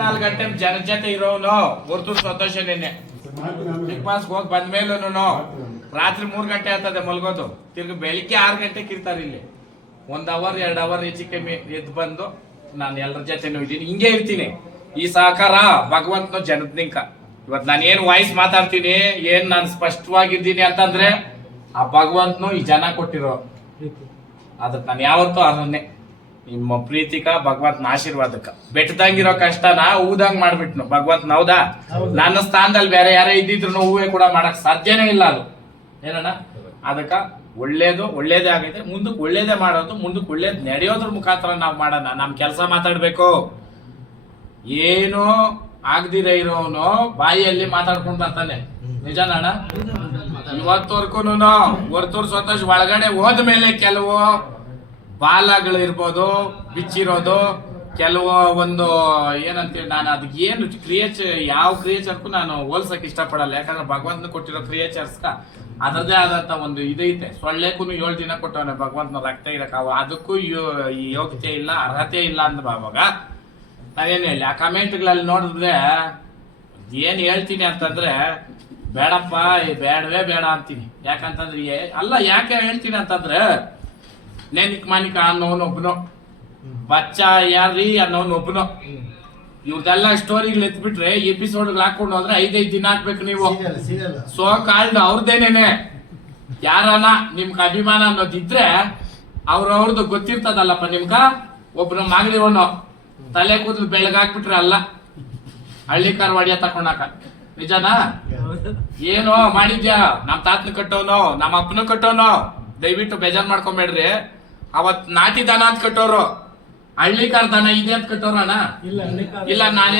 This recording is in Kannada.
4 ಗಂಟೆ ಜನ ಜೊತೆ ಇರೋನು ಹೊರತು ಸಂತೋಷನೇನೆ. ಬಿಗ್ ಬಾಸ್ ಹೋಗಿ ಬಂದ್ಮೇಲೂ ರಾತ್ರಿ 3 ಗಂಟೆ ಆಗ್ತದೆ ಮಲ್ಗೋದು. ತಿರ್ಗಿ ಬೆಳಿಗ್ಗೆ 6 ಗಂಟೆಗೆ ಇರ್ತಾರೆ ಇಲ್ಲಿ. 1 ಅವರ್ 2 ಅವರ್ ಹೆಚ್ಚು ಕಮ್ಮಿ ಎದ್ದು ಬಂದು ನಾನು ಎಲ್ಲರ ಜೊತೆನೂ ಇದ್ದೀನಿ, ಹಿಂಗೆ ಇರ್ತೀನಿ. ಈ ಸಹಕಾರ ಭಗವಂತನ ಜನದ ನಿಂಕ. ಇವತ್ತು ನಾನು ಏನ್ ವಾಯ್ಸ್ ಮಾತಾಡ್ತೀನಿ, ಏನ್ ನಾನು ಸ್ಪಷ್ಟವಾಗಿದ್ದೀನಿ ಅಂತಂದ್ರೆ ಆ ಭಗವಂತನು ಈ ಜನ ಕೊಟ್ಟಿರೋ ಅದಕ್ಕೆ ನಾನು ಯಾವತ್ತೂ ಅದನ್ನೇ ನಿಮ್ಮ ಪ್ರೀತಿಕ ಭಗವಂತನ ಆಶೀರ್ವಾದಕ್ಕ ಬೆಟ್ಟದಂಗಿರೋ ಕಷ್ಟನ ಊದಂಗ್ ಮಾಡ್ಬಿಟ್ನು ಭಗವಂತನ. ಹೌದಾ? ನನ್ನ ಸ್ಥಾನದಲ್ಲಿ ಬೇರೆ ಯಾರೇ ಇದ್ದಿದ್ರು ಹೂವೇ ಕೂಡ ಮಾಡಕ್ ಸಾಧ್ಯನೇ ಇಲ್ಲ. ಅದು ಏನಣ್ಣ, ಅದಕ್ಕ ಒಳ್ಳೇದೇ ಆಗೈತೆ. ಮುಂದಕ್ಕೆ ಒಳ್ಳೇದೇ ಮಾಡೋದು, ಮುಂದಕ್ಕೆ ಒಳ್ಳೇದ್ ನಡೆಯೋದ್ರ ಮುಖಾಂತರ ನಾವು ಮಾಡೋಣ. ನಮ್ ಕೆಲಸ ಮಾತಾಡ್ಬೇಕು. ಏನು ಆಗದಿರ ಇರೋನು ಬಾಯಿಯಲ್ಲಿ ಮಾತಾಡ್ಕೊಂಡು ಬರ್ತಾನೆ. ನಿಜನಣ್ಣ? ಇವತ್ತವರ್ಗೂನು ಹೊರತೂರ್ ಸಂತೋಷ ಒಳಗಡೆ ಹೋದ್ಮೇಲೆ ಕೆಲವು ಬಾಲಗಳು ಇರ್ಬೋದು, ಬಿಚ್ಚಿರೋದು, ಕೆಲವು ಒಂದು ಏನಂತೀವಿ, ನಾನು ಅದಕ್ಕೆ ಏನು ಯಾವ ಕ್ರಿಯೇಚರ್ಗೂ ನಾನು ಹೋಲ್ಸಕ್ ಇಷ್ಟಪಡಲ್ಲ. ಯಾಕಂದ್ರೆ ಭಗವಂತನ ಕೊಟ್ಟಿರೋ ಕ್ರಿಯೇಚರ್ಸ್ಗ ಅದರದೇ ಆದಂತ ಒಂದು ಇದೈತೆ. ಸೊಳ್ಳೆಗೂ 7 ದಿನ ಕೊಟ್ಟವನೆ ಭಗವಂತನ ರಕ್ತ ಇರಕ್. ಅದಕ್ಕೂ ಯೋಗ್ಯತೆ ಇಲ್ಲ, ಅರ್ಹತೆ ಇಲ್ಲ ಅಂದ್ರೆ ಅವಾಗ ನಾವೇನು ಹೇಳಿ. ಆ ಕಮೆಂಟ್ಗಳಲ್ಲಿ ನೋಡಿದ್ರೆ ಏನ್ ಹೇಳ್ತೀನಿ ಅಂತಂದ್ರೆ ಬೇಡಪ್ಪ, ಬೇಡವೇ ಬೇಡ ಅಂತೀನಿ. ಯಾಕಂತಂದ್ರೆ ಯಾಕೆ ಹೇಳ್ತೀನಿ ಅಂತಂದ್ರೆ ನೇನಿಕ್ ಮಾನಿಕ ಅನ್ನೋನೊಬ್ನು, ಬಚ್ಚ ಯಾರ್ರಿ ಅನ್ನೋನೊಬ್ನು, ಇವ್ರದೆಲ್ಲ ಸ್ಟೋರಿಗಳು ಎತ್ಬಿಟ್ರೆ ಎಪಿಸೋಡ್ ಹಾಕೊಂಡು ಹೋದ್ರೆ 5 ದಿನ ಹಾಕ್ಬೇಕು ನೀವು. ಸೋ ಕಾಲ್ಡ್ ಅವ್ರದೇನೇನೆ ಯಾರನ ನಿಮ್ಗೆ ಅಭಿಮಾನ ಅನ್ನೋದಿದ್ರೆ ಅವ್ರವ್ರದ್ದು ಗೊತ್ತಿರ್ತದಲ್ಲಪ್ಪ ನಿಮ್ಗ. ಒಬ್ರು ಮಾಗಡಿವನು ತಲೆ ಕೂದಲು ಬೆಳಗಾಕ್ಬಿಟ್ರೆ ಅಲ್ಲ, ಹಳ್ಳಿ ಕಾರ್ ಒಡಿಯ ತಕೊಂಡಾಕ. ನಿಜನಾ? ಏನೋ ಮಾಡಿದ್ಯಾ, ನಮ್ ತಾತನ ಕಟ್ಟೋನು, ನಮ್ಮ ಅಪ್ಪನ ಕಟ್ಟೋನು, ದಯವಿಟ್ಟು ಬೇಜಾರ್ ಮಾಡ್ಕೊಂಬೇಡ್ರಿ. ಅವತ್ ನಾಟಿ ದನ ಅಂತ ಕಟ್ಟೋರು, ಹಳ್ಳಿ ಕಾರ್ ದನ ಇದೆ ಅಂತ ಕಟ್ಟೋರಣ್ಣ. ಇಲ್ಲ ನಾನೇ